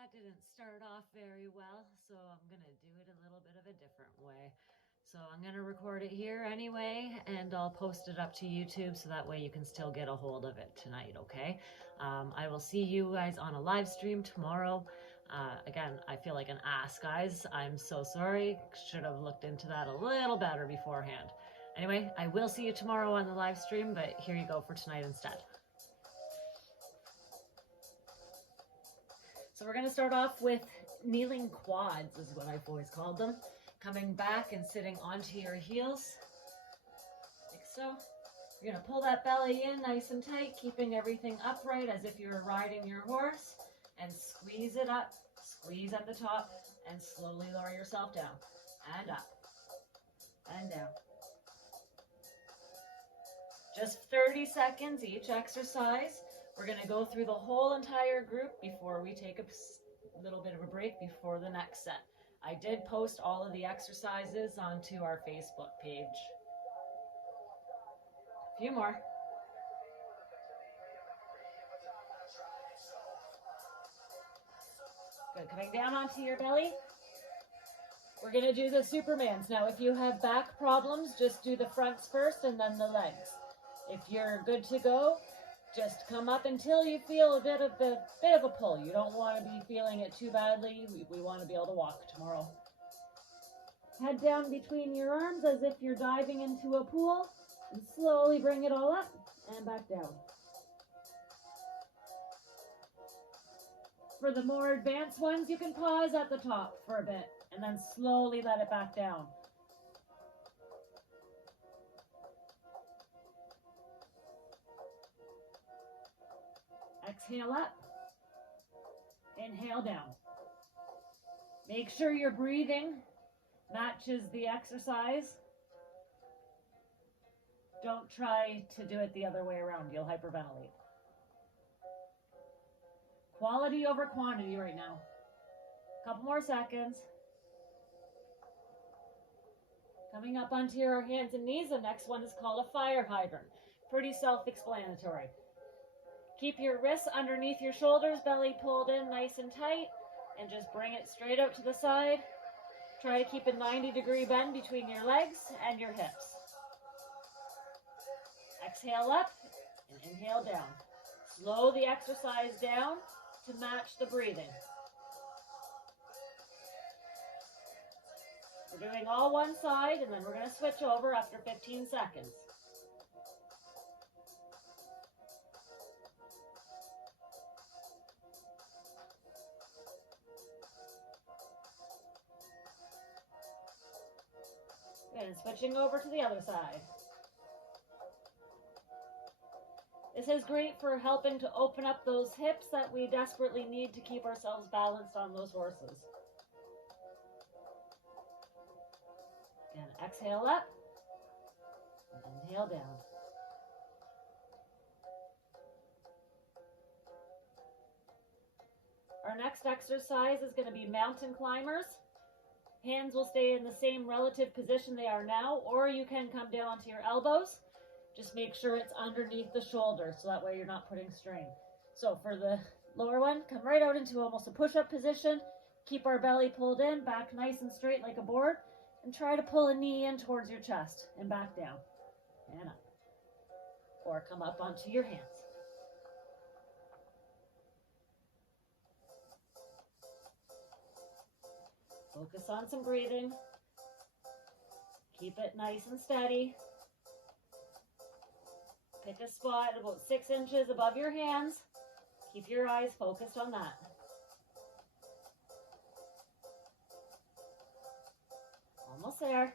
that didn't start off very well, so I'm gonna do it a little bit of a different way. So I'm gonna record it here anyway, and I'll post it up to YouTube so that way you can still get a hold of it tonight, okay? I will see you guys on a live stream tomorrow. Again, I feel like an ass, guys. I'm so sorry. Should have looked into that a little better beforehand. Anyway, I will see you tomorrow on the live stream, but here you go for tonight instead. So we're going to start off with kneeling quads is what I've always called them. Coming back and sitting onto your heels, like so. You're going to pull that belly in nice and tight, keeping everything upright as if you were riding your horse, and squeeze it up, squeeze at the top, and slowly lower yourself down, and up, and down. Just 30 seconds each exercise. We're going to go through the whole entire group before we take a little bit of a break before the next set. I did post all of the exercises onto our Facebook page. A few more. Good. Coming down onto your belly. We're going to do the Supermans. Now, if you have back problems, just do the fronts first and then the legs. If you're good to go, just come up until you feel a bit of a pull. You don't want to be feeling it too badly. We want to be able to walk tomorrow. Head down between your arms as if you're diving into a pool, and slowly bring it all up and back down. For the more advanced ones, you can pause at the top for a bit and then slowly let it back down. Exhale up, inhale down. Make sure your breathing matches the exercise. Don't try to do it the other way around, you'll hyperventilate. Quality over quantity right now. Couple more seconds. Coming up onto your hands and knees, the next one is called a fire hydrant. Pretty self-explanatory. Keep your wrists underneath your shoulders, belly pulled in nice and tight, and just bring it straight out to the side. Try to keep a 90-degree bend between your legs and your hips. Exhale up and inhale down. Slow the exercise down to match the breathing. We're doing all one side, and then we're going to switch over after 15 seconds. And switching over to the other side. This is great for helping to open up those hips that we desperately need to keep ourselves balanced on those horses. Again, exhale up and inhale down. Our next exercise is going to be mountain climbers. Hands will stay in the same relative position they are now, or you can come down onto your elbows. Just make sure it's underneath the shoulder, so that way you're not putting strain. So for the lower one, come right out into almost a push-up position. Keep our belly pulled in, back nice and straight like a board, and try to pull a knee in towards your chest and back down and up. Or come up onto your hands. Focus on some breathing. Keep it nice and steady. Pick a spot about 6 inches above your hands. Keep your eyes focused on that. Almost there.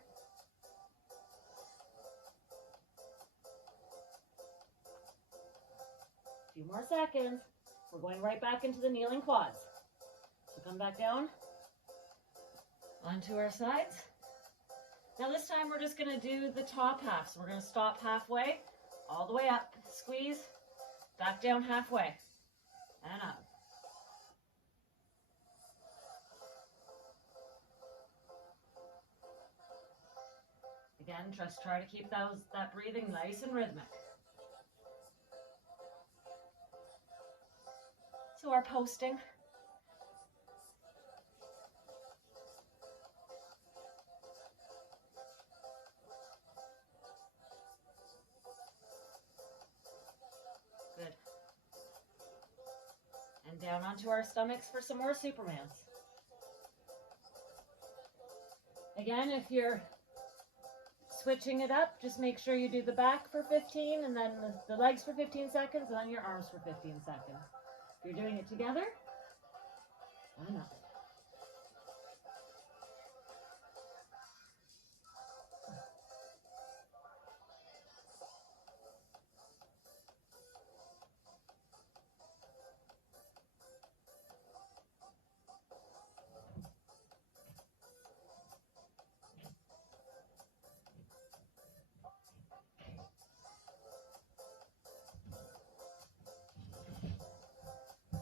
A few more seconds. We're going right back into the kneeling quads. So come back down onto our sides. Now this time we're just going to do the top half. So we're going to stop halfway, all the way up, squeeze, back down halfway, and up. Again, just try to keep that breathing nice and rhythmic. So our posting Down onto our stomachs for some more Supermans. Again, if you're switching it up, just make sure you do the back for 15 and then the legs for 15 seconds and then your arms for 15 seconds. If you're doing it together, why not?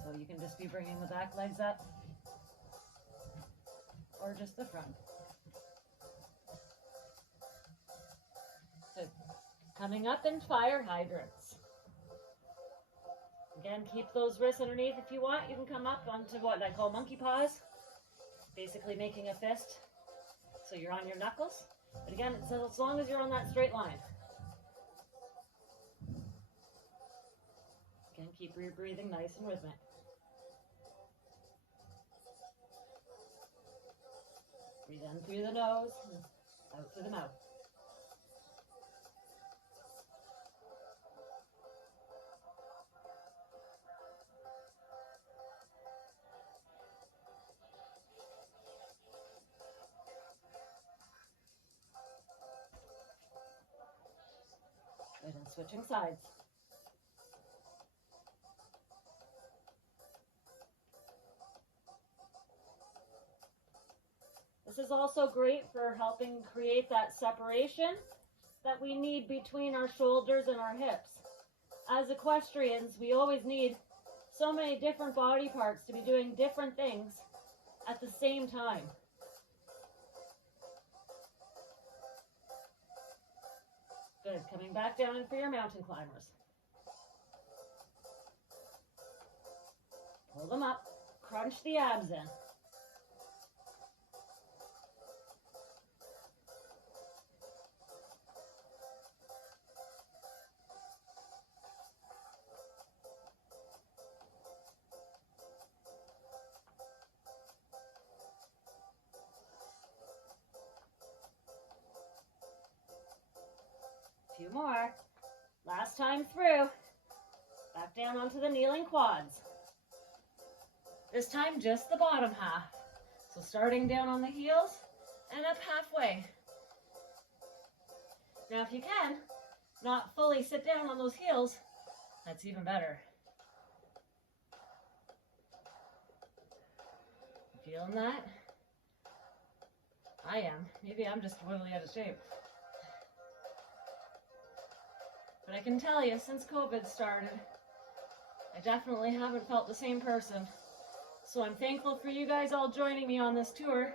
So you can just be bringing the back legs up or just the front. So coming up in fire hydrants. Again, keep those wrists underneath if you want. You can come up onto what I call monkey paws. Basically making a fist so you're on your knuckles. But again, it's as long as you're on that straight line. Again, keep your breathing nice and rhythmic. Breathe in through the nose, and out through the mouth. Good, and switching sides. This is also great for helping create that separation that we need between our shoulders and our hips. As equestrians, we always need so many different body parts to be doing different things at the same time. Good, coming back down in for your mountain climbers. Pull them up, crunch the abs in. Few more. Last time through. Back down onto the kneeling quads. This time just the bottom half. So starting down on the heels and up halfway. Now if you can, not fully sit down on those heels, that's even better. Feeling that? I am. Maybe I'm just really out of shape. But I can tell you, since COVID started, I definitely haven't felt the same person. So I'm thankful for you guys all joining me on this tour.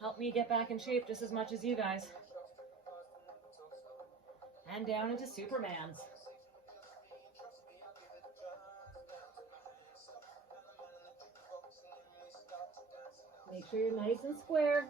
Help me get back in shape just as much as you guys. And down into Supermans. Make sure you're nice and square.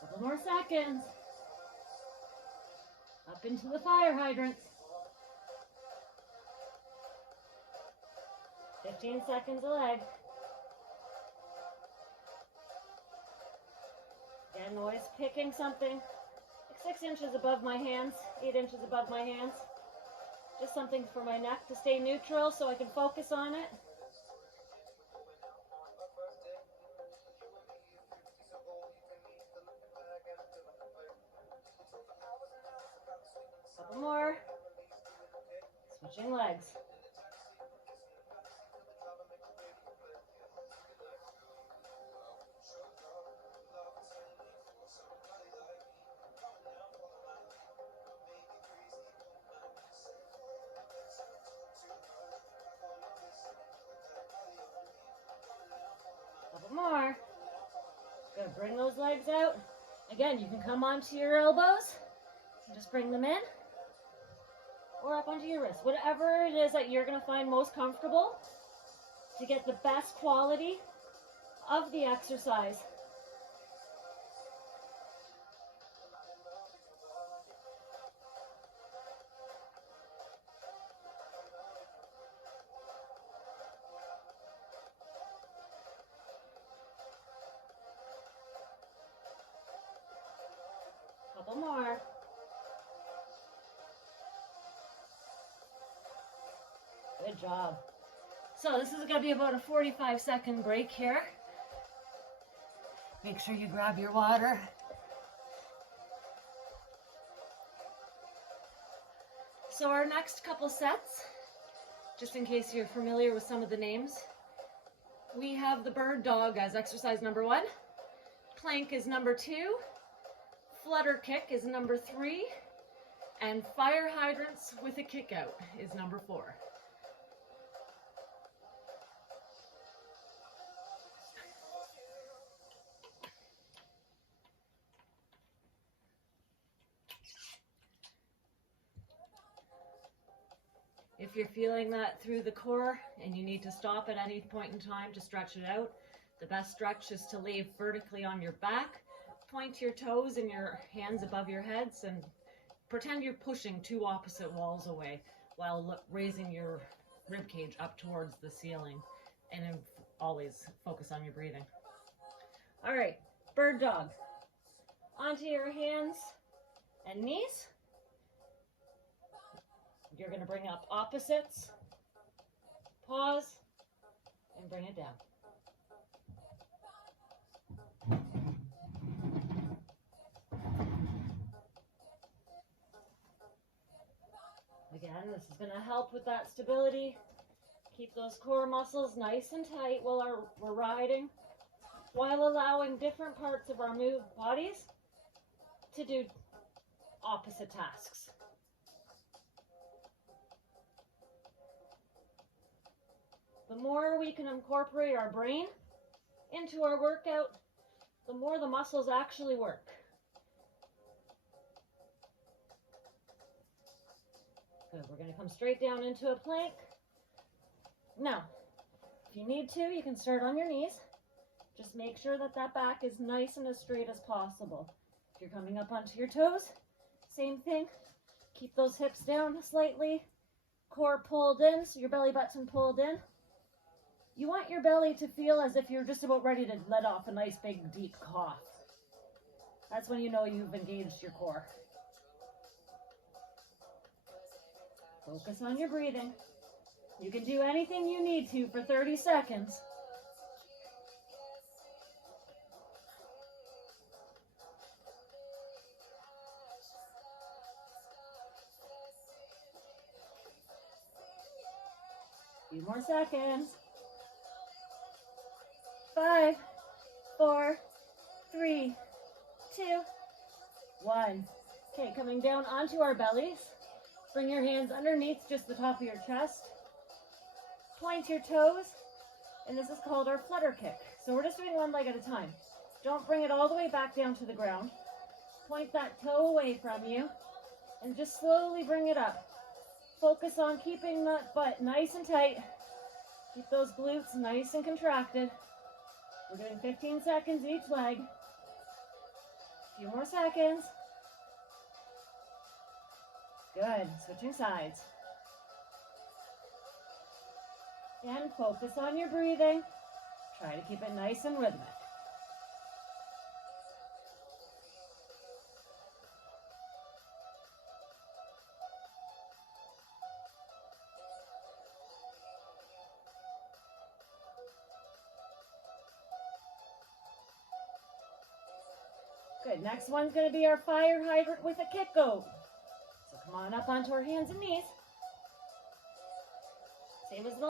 Couple more seconds. Up into the fire hydrants. 15 seconds a leg. Again, always picking something like 6 inches above my hands, 8 inches above my hands. Just something for my neck to stay neutral so I can focus on it. Couple more. Switching legs. Couple more. Good, bring those legs out. Again, you can come onto your elbows and just bring them in, or up onto your wrist. Whatever it is that you're gonna find most comfortable to get the best quality of the exercise. Couple more. Good job. So this is going to be about a 45-second break here. Make sure you grab your water. So our next couple sets, just in case you're familiar with some of the names, we have the bird dog as exercise number 1. Plank is number 2. Flutter kick is number 3. And fire hydrants with a kick out is number 4. If you're feeling that through the core and you need to stop at any point in time to stretch it out, the best stretch is to lay vertically on your back, point your toes and your hands above your heads, and pretend you're pushing 2 opposite walls away while raising your rib cage up towards the ceiling, and then always focus on your breathing. All right, bird dog. Onto your hands and knees. You're going to bring up opposites, pause, and bring it down. Again, this is going to help with that stability. Keep those core muscles nice and tight while we're riding, while allowing different parts of our bodies to do opposite tasks. The more we can incorporate our brain into our workout, the more the muscles actually work. Good, we're going to come straight down into a plank. Now, if you need to, you can start on your knees. Just make sure that that back is nice and as straight as possible. If you're coming up onto your toes, same thing. Keep those hips down slightly, core pulled in, so your belly button pulled in. You want your belly to feel as if you're just about ready to let off a nice big deep cough. That's when you know you've engaged your core. Focus on your breathing. You can do anything you need to for 30 seconds. A few more seconds. 5, 4, 3, 2, 1. Okay, coming down onto our bellies. Bring your hands underneath just the top of your chest. Point your toes, and this is called our flutter kick. So we're just doing one leg at a time. Don't bring it all the way back down to the ground. Point that toe away from you, and just slowly bring it up. Focus on keeping that butt nice and tight. Keep those glutes nice and contracted. We're doing 15 seconds each leg. A few more seconds. Good. Switching sides. And focus on your breathing. Try to keep it nice and rhythmic. Good. Next one's going to be our fire hydrant with a kick out. So come on up onto our hands and knees. Same as the